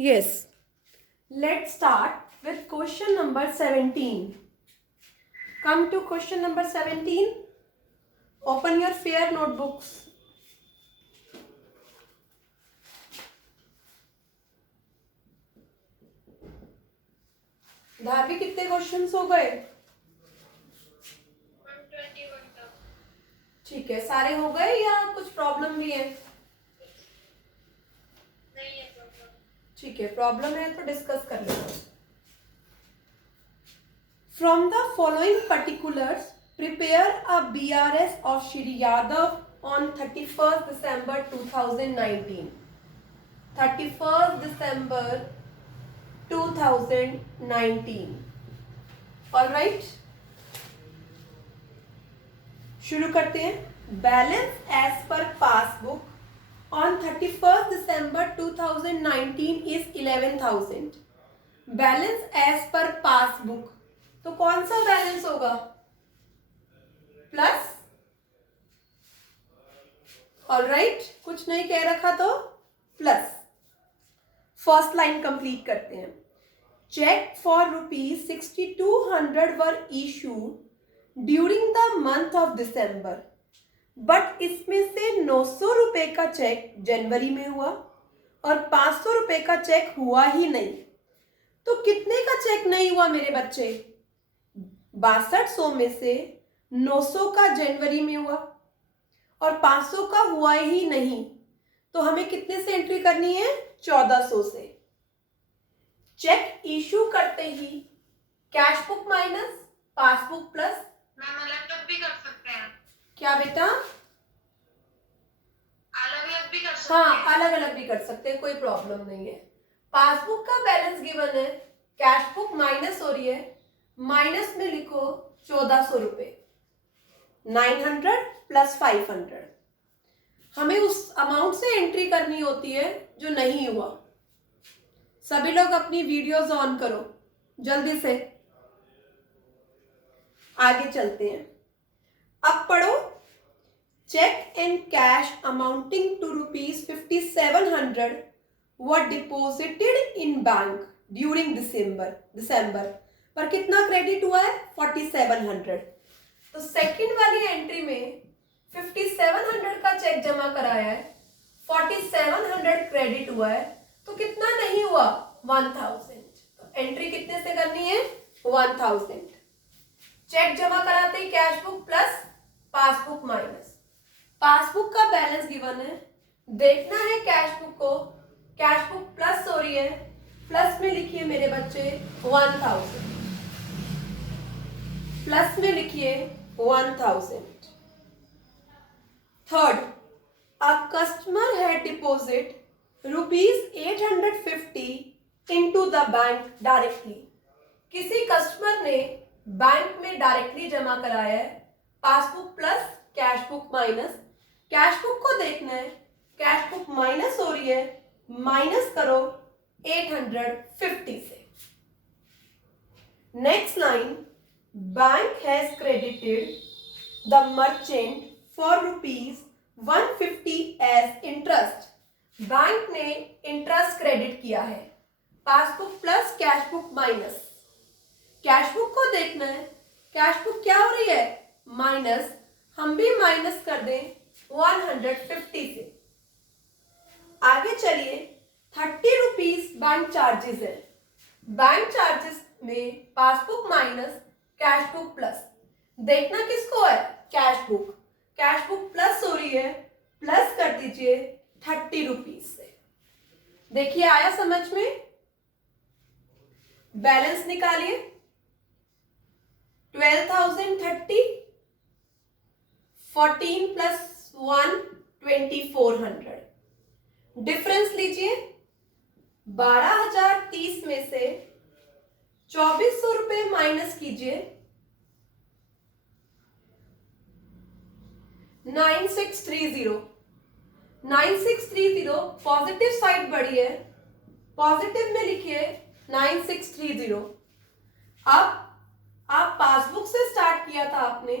Yes. Let's start with question number 17. Come to question number 17. Open your fair notebooks. Dhabi कितने questions हो गए? 121 तक। ठीक है, सारे हो गए या कुछ प्रॉब्लम भी है? नहीं है प्रॉब्लम। ठीक है, प्रॉब्लम है तो डिस्कस कर लेते हैं. From the following particulars, prepare a BRS of Shri Yadav on 31st December 2019. 31st December 2019. All right. शुरू करते हैं. Balance as per passbook on 31st December 2019 is 11,000. Balance as per passbook, तो कौन सा बैलेंस होगा? प्लस. ऑलराइट, कुछ नहीं कह रखा तो प्लस. फर्स्ट लाइन कंप्लीट करते हैं. Cheque for ₹6200 were issue during the month of December, but इसमें से 900 रुपए का चेक जनवरी में हुआ और 500 रुपए का चेक हुआ ही नहीं. तो कितने का चेक नहीं हुआ मेरे बच्चे? 6200 में से 900 का जनवरी में हुआ और 500 का हुआ ही नहीं. तो हमें कितने से एंट्री करनी है? 1400 से. चेक इशू करते ही cash book minus passbook plus. Ma'am अलग अलग भी कर सकते हैं। क्या बेटा? अलग अलग भी कर सकते हाँ, हैं। अलग अलग भी कर सकते हैं, कोई प्रॉब्लम नहीं है. पासबुक का बैलेंस गिवन है, कैश बुक माइनस हो रही है, माइनस में लिखो 1400 रुपए. 900 प्लस 500. हमें उस अमाउंट से एंट्री करनी होती है जो नहीं हुआ. सभी लोग अपनी वीडियोस ऑन करो जल्दी से. आगे चलते हैं. अब पढ़ो. Cheque and cash amounting to ₹5700 were deposited in bank during December. पर कितना क्रेडिट हुआ है? 4700. तो सेकंड वाली एंट्री में 5700 का चेक जमा कराया है, 4700 क्रेडिट हुआ है, तो कितना नहीं हुआ? 1000. तो एंट्री कितने से करनी है? 1000. चेक जमा कराते ही cash book plus passbook minus. Passbook का बैलेंस गिवन है, देखना है कैश बुक को. कैश बुक प्लस हो रही है, प्लस में लिखिए मेरे बच्चे 1000. प्लस में लिखिए 1000. Third, a customer had deposit ₹850 into the bank directly. किसी कस्टमर ने बैंक में डायरेक्टली जमा कराया है. Passbook plus cash book minus. Cash book को देखना है, कैश बुक माइनस हो रही है, माइनस करो 850 से. Next line, bank has credited the merchant for ₹150 as interest. Bank ने इंटरेस्ट क्रेडिट किया है. Passbook plus cash book minus. Cash book को देखना है, कैश बुक क्या हो रही है? माइनस. हम भी माइनस कर दें 150 से. आगे चलिए. 30 रुपीज बैंक चार्जेस है. बैंक चार्जेस में passbook minus cash book plus. देखना किसको है? Cash book. Cash book plus हो रही है, प्लस कर दीजिए 30 रुपीज से. देखिए आया समझ में? बैलेंस निकालिए. 12,030, 14 प्लस 1 2400. डिफरेंस लीजिए. 12,030 में से 2400 रुपए माइनस कीजिए. 9630. 9630 पॉजिटिव साइड बढ़ी है, पॉजिटिव में लिखिए 9630. अब आप पासबुक से स्टार्ट किया था आपने,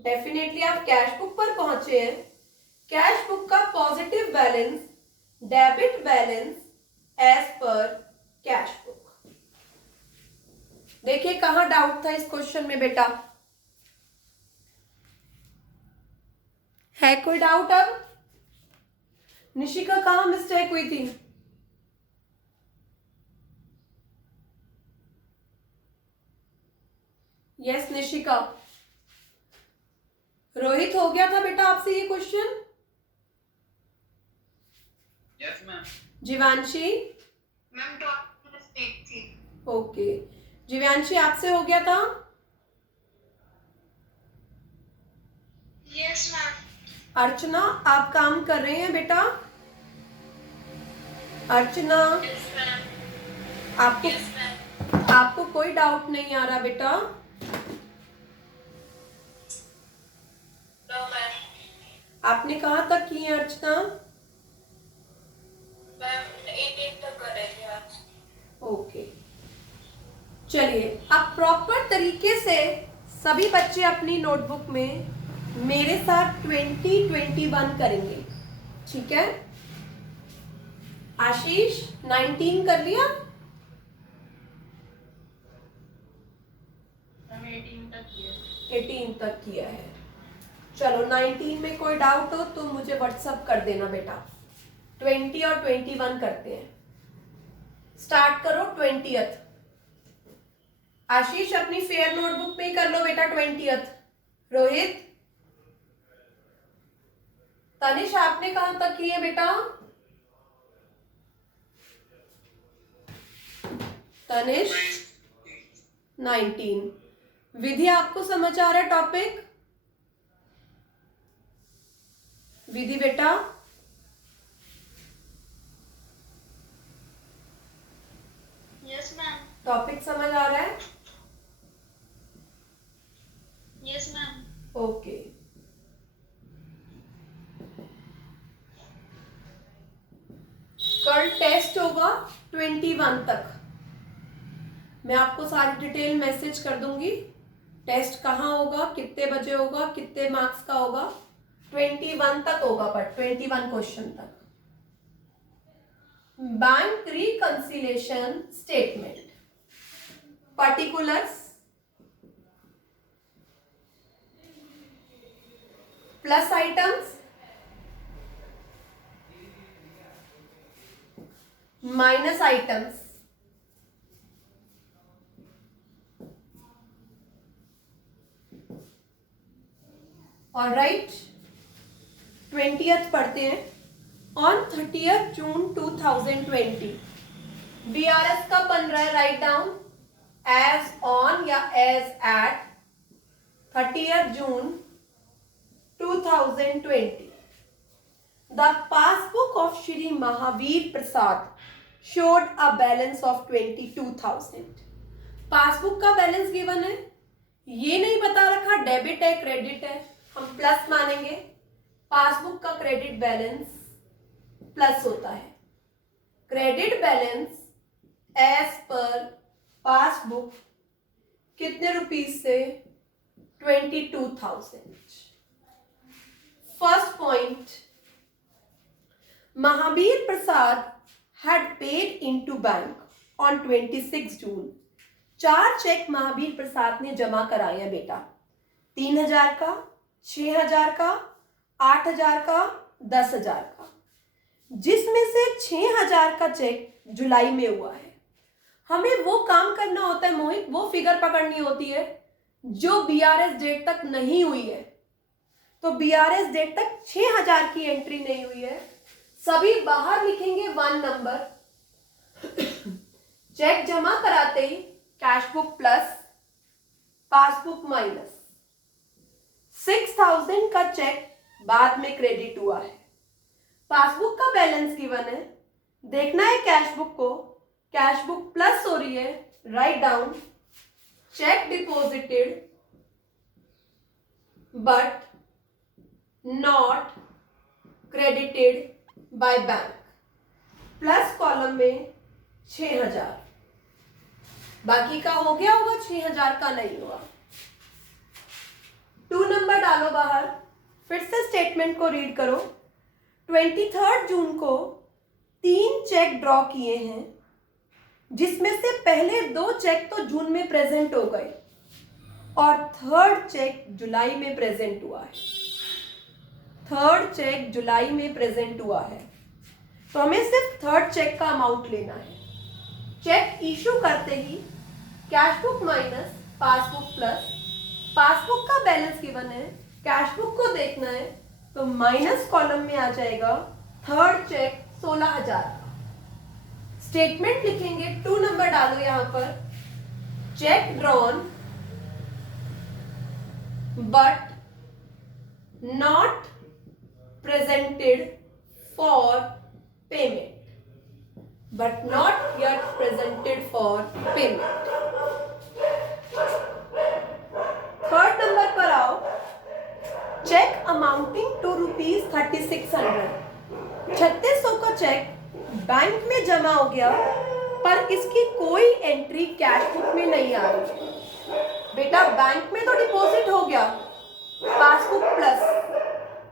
डेफिनेटली आप कैश बुक पर पहुंचे हैं. कैश बुक का positive balance debit balance as per doubt था इस क्वेश्चन में बेटा? है कोई डाउट अब? निशिका कहाँ मिस्टेक हुई थी? यस निशिका। रोहित हो गया था बेटा आपसे ये question? Yes ma'am. Jeevanshi? Ma'am dot mistake थी। ओके, जीवांशी आपसे हो गया था? Yes ma'am. अर्चना आप काम कर रहे हैं बेटा? Archana yes ma'am. आपको यस मैम। आपको कोई डाउट नहीं आ रहा बेटा? No ma'am. आपने कहाँ तक की है अर्चना? मैम 18 तक करेंगे आज। ओके, चलिए अब प्रॉपर तरीके से सभी बच्चे अपनी नोटबुक में मेरे साथ 2021 करेंगे, ठीक है? आशीष 19 कर लिया? मैम 18 तक किया। 18 तक किया है। चलो 19 में कोई डाउट हो तो मुझे व्हाट्सअप कर देना बेटा। 20 और 21 करते हैं। स्टार्ट करो 20th। आशीष अपनी फेयर नोटबुक में ही कर लो बेटा 20th। रोहित? तनिष आपने कहां तक की है बेटा? तनिष 19। विधि आपको समझ आ रहा है टॉपिक? विधि बेटा? Yes ma'am. टॉपिक समझ आ रहा है? Yes ma'am. ओके, कल टेस्ट होगा 21 तक। मैं आपको सारी डिटेल मैसेज कर दूंगी। टेस्ट कहाँ होगा, कितने बजे होगा, कितने मार्क्स का होगा। 21 तक होगा, पर 21 क्वेश्चन तक। Bank reconciliation statement, particulars, plus items, minus items, alright. 20th पढ़ते हैं। ऑन 30th जून 2020 बीआरएस कब बन रहा है? राइट डाउन एज ऑन या as at 30th June 2020 the passbook of Shri Mahavir Prasad showed a balance of 22,000। Passbook का balance given है, ये नहीं बता रखा डेबिट है क्रेडिट है, हम प्लस मानेंगे। पासबुक का क्रेडिट बैलेंस प्लस होता है। Credit balance as per passbook कितने रुपीस से? 22,000। First point, Mahavir Prasad had paid into bank on 26 June. 4 cheque Mahavir Prasad ने जमा कराए हैं बेटा। 3,000 का, 6,000 का, 8,000 का, 10,000 का, जिसमें से 6,000 का चेक जुलाई में हुआ है। हमें वो काम करना होता है मोहित, वो फिगर पकड़नी होती है जो बीआरएस डेट तक नहीं हुई है। तो बीआरएस डेट तक 6,000 की एंट्री नहीं हुई है, सभी बाहर लिखेंगे 1 नंबर। चेक जमा कराते ही cash book plus, passbook minus. 6,000 का चेक बाद में क्रेडिट हुआ है। पासबुक का बैलेंस गिवन है, देखना है कैश बुक को। कैश बुक प्लस हो रही है, right down check deposited but not credited by bank. Plus column में 6,000, बाकी का हो गया होगा, 6,000 का नहीं हुआ। 2 नंबर डालो बाहर। फिर से स्टेटमेंट को रीड करो। 23 जून को 3 चेक ड्रॉ किए हैं, जिसमें से पहले 2 चेक तो जून में प्रेजेंट हो गए। और थर्ड चेक जुलाई में प्रेजेंट हुआ है, थर्ड चेक जुलाई में प्रेजेंट हुआ है, तो हमें सिर्फ थर्ड चेक का अमाउंट लेना है। चेक इशू करते ही cash book minus passbook plus, passbook का बैलेंस गिवन है, कैश बुक को देखना है, तो माइनस कॉलम में आ जाएगा थर्ड चेक 16,000 का। स्टेटमेंट लिखेंगे, 2 नंबर डालो यहां पर, check drawn but not presented for payment, but not yet presented for payment. Third number पर आओ, चेक अमाउंटिंग टू ₹3600, 3600 का चेक बैंक में जमा हो गया, पर इसकी कोई एंट्री कैश बुक में नहीं आ रही। बेटा बैंक में तो डिपॉजिट हो गया पासबुक प्लस,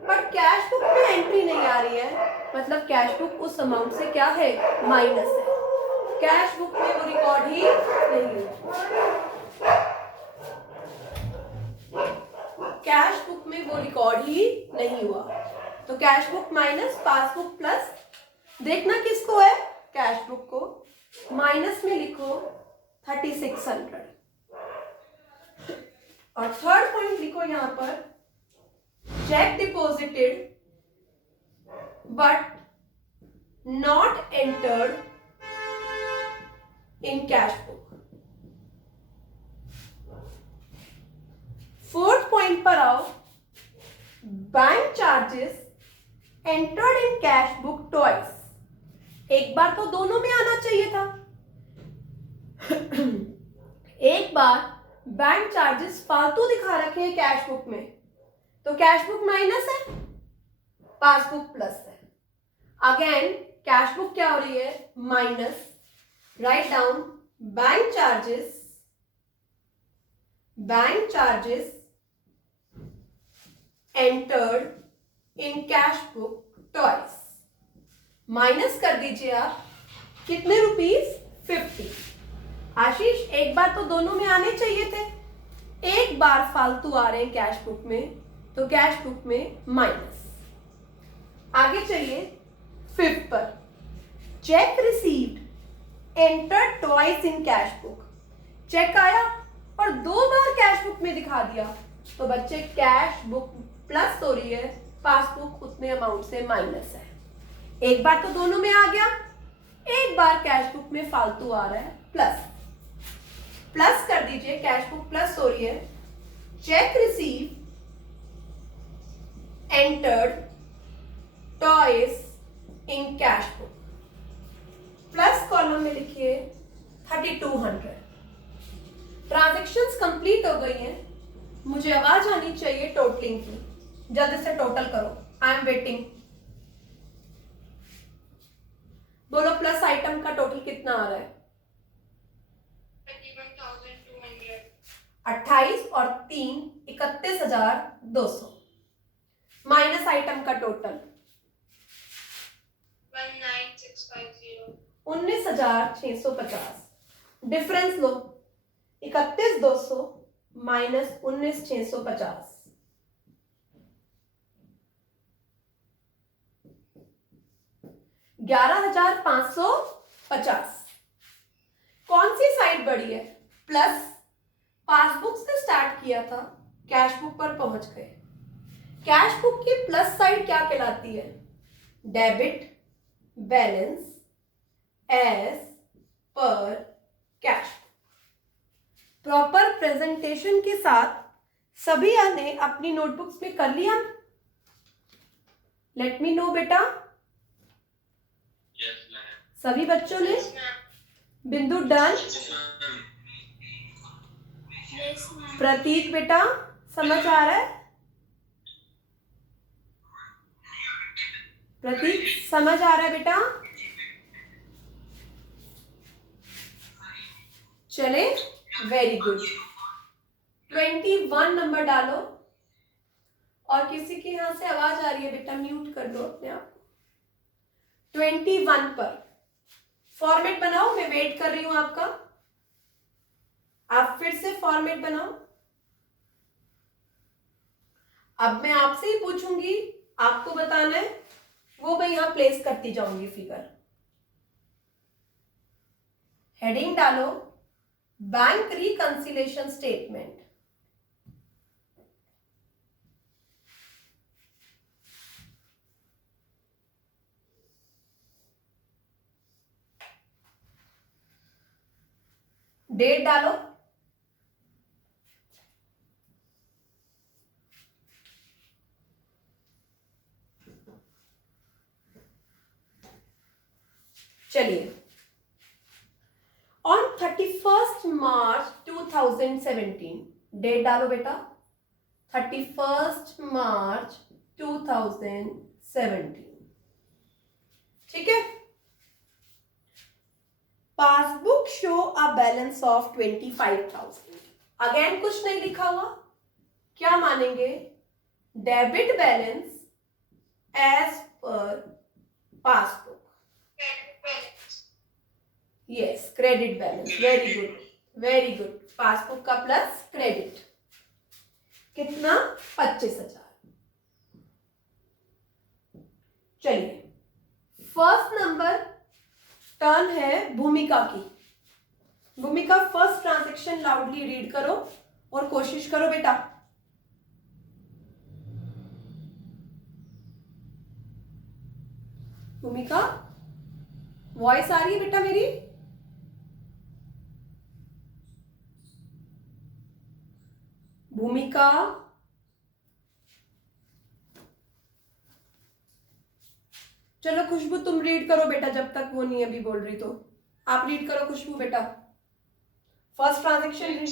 पर कैश बुक में एंट्री नहीं आ रही है, मतलब कैश बुक उस अमाउंट से क्या है, माइनस है। कैश बुक में वो रिकॉर्ड ही नहीं हुआ, कैश बुक में वो रिकॉर्ड ही नहीं हुआ। तो cash book minus passbook plus, देखना किसको है, कैश बुक को, माइनस में लिखो 3600 और थर्ड पॉइंट लिखो यहां पर, check deposited but not entered in cash book. Fourth point पर आओ, bank charges entered in cash book twice, एक बार तो दोनों में आना चाहिए था। एक बार बैंक चार्जेस फालतू दिखा रखे हैं कैश बुक में, तो कैश बुक माइनस है, पासबुक प्लस है। अगेन कैश बुक क्या हो रही है, minus, write down bank charges entered in cash book twice, minus कर दीजिए आप, कितने रुपीस, 50। आशीष एक बार तो दोनों में आने चाहिए थे, एक बार फालतू आ रहे हैं कैश बुक में, तो कैश बुक में माइनस। आगे चलिए फिफ्थ पर, cheque received entered twice in cash book, cheque आया और 2 बार कैश बुक में दिखा दिया, तो बच्चे कैश बुक प्लस हो रही है, पासबुक उतने अमाउंट से माइनस है। एक बार तो दोनों में आ गया, एक बार कैश बुक में फालतू आ रहा है, प्लस प्लस कर दीजिए, कैश बुक प्लस हो रही है, चेक रिसीव एंटर्ड टॉयस इन कैश बुक, प्लस कॉलम में लिखिए 3200। ट्रांजैक्शंस कंप्लीट हो गई हैं, मुझे आवाज आनी चाहिए टोटलिंग की, जल्दी से टोटल करो, आई एम वेटिंग। बोलो प्लस आइटम का टोटल कितना आ रहा है, 28 और 3 31,200, माइनस आइटम का टोटल 19,650, डिफरेंस लो, 31,200 माइनस 19,650, 11,550। कौन सी साइड बढ़ी है, प्लस, पासबुक से स्टार्ट किया था, कैश बुक पर पहुंच गए। कैश बुक की प्लस साइड क्या कहलाती है, debit balance as per cash. Proper presentation के साथ सभी ने अपनी नोटबुक्स में कर लिया, लेट मी नो बेटा। सभी बच्चों ने, बिंदु डन, प्रतीक बेटा समझ आ रहा है, प्रतीक समझ आ रहा है बेटा, चले, वेरी गुड। 21 नंबर डालो, और किसी के यहां से आवाज आ रही है बेटा, म्यूट कर लो अपने आप। 21 पर फॉर्मेट बनाओ, मैं वेट कर रही हूं आपका, आप फिर से फॉर्मेट बनाओ। अब मैं आपसे ही पूछूंगी, आपको बताना है, वो मैं यहां प्लेस करती जाऊंगी फिगर। हेडिंग डालो बैंक रिकंसिलेशन स्टेटमेंट। डेट डालो, चलिए ऑन 31st March 2017, डेट डालो बेटा 31st March 2017, ठीक है। Passbook show a balance of 25,000। Again कुछ नहीं लिखा हुआ, क्या मानेंगे? Debit balance as per passbook. Yes, credit balance, very good very good. Passbook का प्लस क्रेडिट कितना? 25,000। चलिए फर्स्ट नंबर टर्न है भूमिका की। भूमिका फर्स्ट ट्रांजैक्शन लाउडली रीड करो और कोशिश करो बेटा। भूमिका वॉइस आ रही है बेटा मेरी? भूमिका चलो खुशबू तुम रीड करो बेटा, जब तक वो नहीं अभी बोल रही तो आप रीड करो खुशबू बेटा। First transaction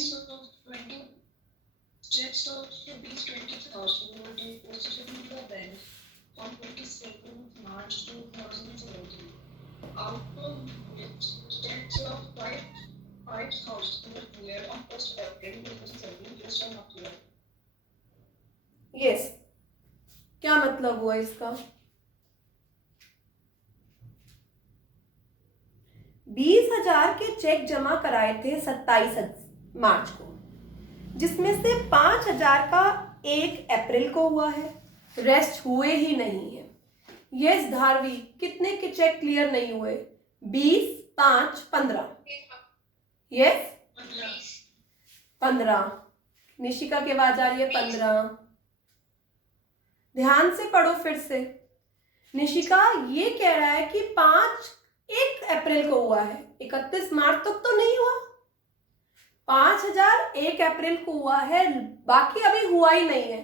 Checks of rupees 20,000 were deposited in the bank on 22nd March 2017. Out of which checks of 5,000 were cleared on 1st April 2017 based on appeal. Yes, क्या मतलब हुआ इसका? 20,000 के चेक जमा कराए थे 27 मार्च को, जिसमें से 5,000 का 1 अप्रैल को हुआ है, रेस्ट हुए ही नहीं है। यस धारवी, कितने के चेक क्लियर नहीं हुए? 20, 5, 15। यस 15। निशिका की आवाज आ रही है 15। ध्यान से पढ़ो फिर से। निशिका ये कह रहा है कि 1 अप्रैल को हुआ है, 31 मार्च तक तो नहीं हुआ। 5,000 1 अप्रैल को हुआ है, बाकी अभी हुआ ही नहीं है,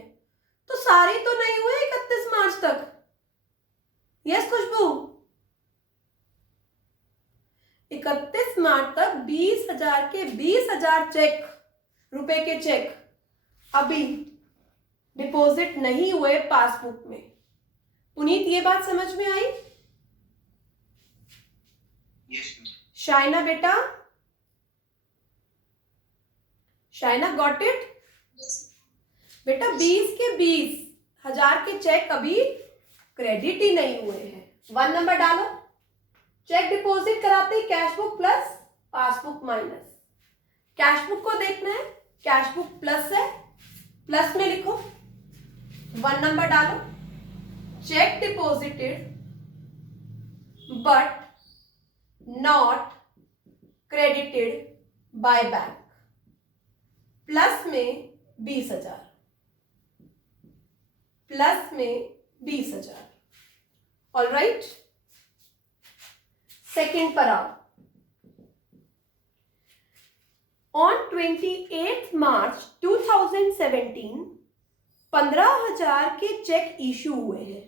तो सारे तो नहीं हुए 31 मार्च तक। यस खुशबू, 31 मार्च तक 20,000 के 20,000 चेक, रुपए के चेक अभी डिपॉजिट नहीं हुए पासबुक में। पुनीत ये बात समझ में आई? शाइना बेटा, शाइना गॉट इट? बेटा 20 के 20,000 के चेक अभी क्रेडिट ही नहीं हुए हैं। 1 नंबर डालो। चेक डिपॉजिट कराते ही cash book plus passbook minus. Cash book को देखना है, कैश बुक प्लस है, प्लस में लिखो। 1 नंबर डालो। Cheque deposited but not credited by bank, plus में 20,000, प्लस में 20,000। ऑल राइट, सेकेंड पर आओ। ऑन 28 मार्च 2017 15,000 के चेक इशू हुए हैं,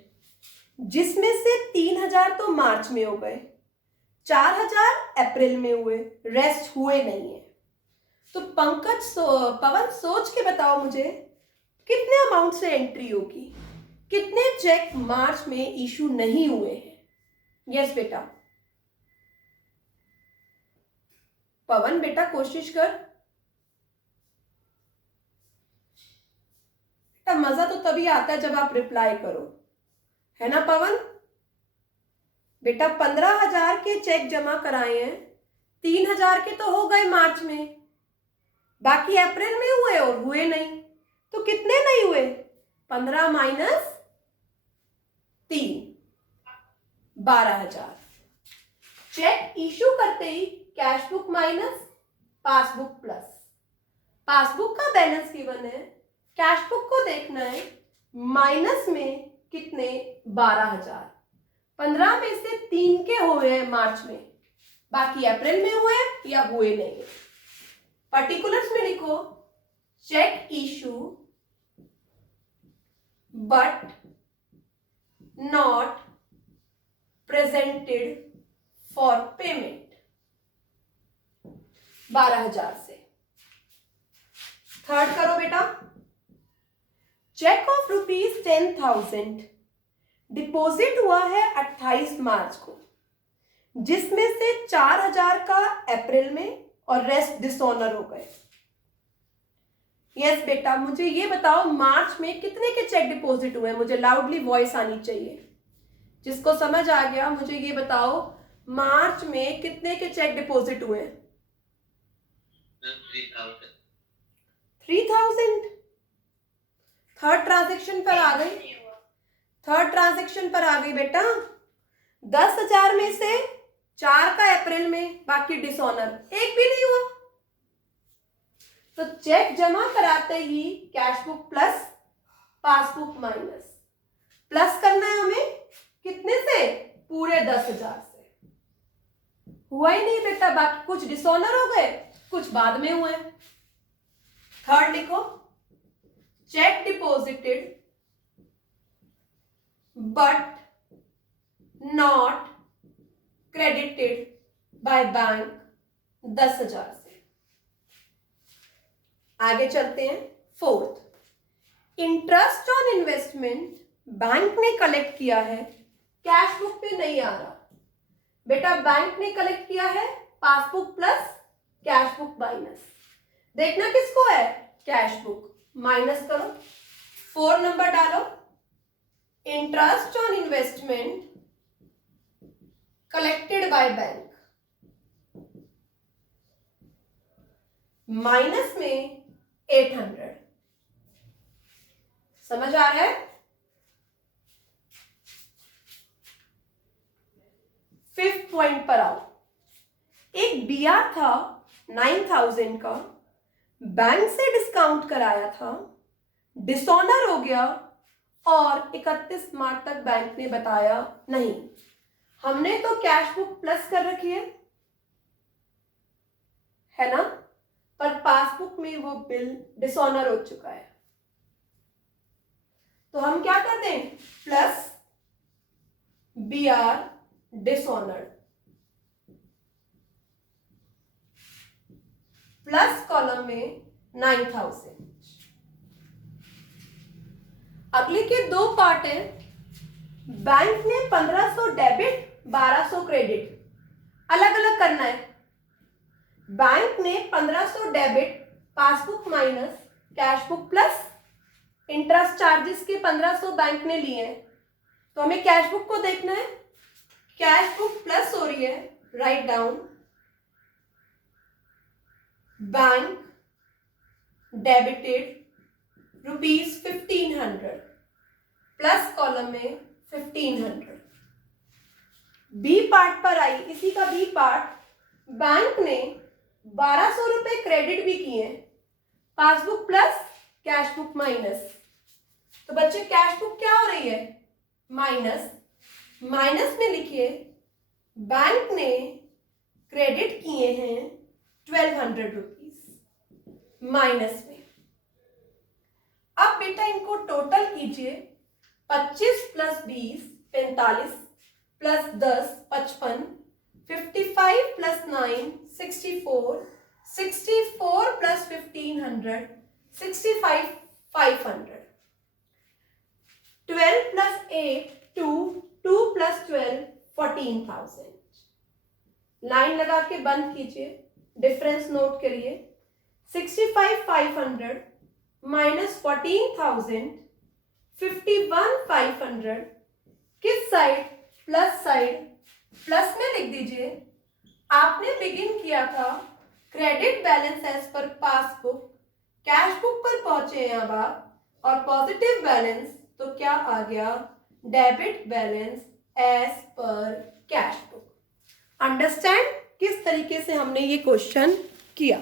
जिसमें से 3,000 तो मार्च में हो गए, 4,000 अप्रैल में हुए, रेस्ट हुए नहीं है। तो पवन सोच के बताओ मुझे कितने अमाउंट से एंट्री होगी, कितने चेक मार्च में इशू नहीं हुए हैं? यस बेटा पवन, बेटा कोशिश कर बेटा, मजा तो तभी आता है जब आप रिप्लाई करो, है ना पवन? बेटा 15,000 के चेक जमा कराए हैं, 3,000 के तो हो गए मार्च में, बाकी अप्रैल में हुए और हुए नहीं, तो कितने नहीं हुए? 15 माइनस 3, 12,000। चेक इशू करते ही cash book minus passbook plus. Passbook का बैलेंस गिवन है, कैश बुक को देखना है, माइनस में कितने, 12,000। 15 में से 3 के हुए हैं मार्च में, बाकी अप्रैल में हुए या हुए नहीं। पर्टिकुलर्स में लिखो, cheque issue but not presented for payment, 12,000 से। थर्ड करो बेटा, चेक ऑफ ₹10,000 डिपॉजिट हुआ है 28 मार्च को, जिसमें से 4,000 का अप्रैल में और रेस्ट डिसऑनर हो गए। यस बेटा, मुझे ये बताओ मार्च में कितने के चेक डिपॉजिट हुए? मुझे लाउडली वॉइस आनी चाहिए। जिसको समझ आ गया मुझे ये बताओ, मार्च में कितने के चेक डिपॉजिट हुए? 3,000। थर्ड ट्रांजैक्शन पर आ गई, थर्ड ट्रांजैक्शन पर आ गई बेटा। 10,000 में से 4 का अप्रैल में, बाकी डिसऑनर एक भी नहीं हुआ। तो चेक जमा कराते ही cash book plus passbook minus, plus करना है हमें कितने से? पूरे 10,000 से। हुआ ही नहीं बेटा, बाकी कुछ डिसऑनर हो गए, कुछ बाद में हुए। थर्ड लिखो, check deposited but not credited by bank, 10,000 से। आगे चलते हैं। Fourth, interest on investment bank ने कलेक्ट किया है, कैश बुक पे नहीं आ रहा बेटा। बैंक ने कलेक्ट किया है passbook plus cash book minus, देखना किसको है? Cash book. माइनस करो, 4 नंबर डालो, interest on investment collected by bank, minus में 800। समझ आ रहा है? फिफ्थ पॉइंट पर आओ। एक बीआर था 9,000 का, बैंक से डिस्काउंट कराया था, डिसऑनर हो गया और 31 मार्च तक बैंक ने बताया नहीं। हमने तो कैश बुक प्लस कर रखी है ना, पर पासबुक में वो बिल डिसऑनर हो चुका है। तो हम क्या करते हैं? Plus BR dishonoured, plus column में 9,000। अगले के 2 पार्ट हैं। बैंक ने 1500 डेबिट, 1200 क्रेडिट, अलग अलग करना है। बैंक ने 1500 debit passbook minus cash book plus interest charges के 1500 बैंक ने लिए हैं, तो हमें कैश बुक को देखना है। कैश बुक प्लस हो रही है, right down, bank debited ₹1,500, plus column में 1,500। बी पार्ट पर आई, इसी का बी पार्ट, बैंक ने 1,200 रुपए क्रेडिट भी किए, passbook plus cash book minus. तो बच्चे कैश बुक क्या हो रही है? माइनस। माइनस में लिखिए, बैंक ने क्रेडिट किए हैं 1,200 रुपीज माइनस में। अब बेटा इनको टोटल कीजिए, 25 plus 20 45 plus 10 55, 55 plus 9 64, 64 plus 1,500 65 500, 12 plus 8 2, 2 plus 12 14,000। Line लगा के बंद कीजिए, डिफरेंस नोट करिए। 65 500 माइनस 14,000 51 500, किस साइड? प्लस साइड, प्लस में लिख दीजिए। आपने बिगिन किया था credit balance as per passbook, cash book पर पहुंचे हैं अब आप और पॉजिटिव बैलेंस तो क्या आ गया, debit balance as per cash book. Understand किस तरीके से हमने ये क्वेश्चन किया।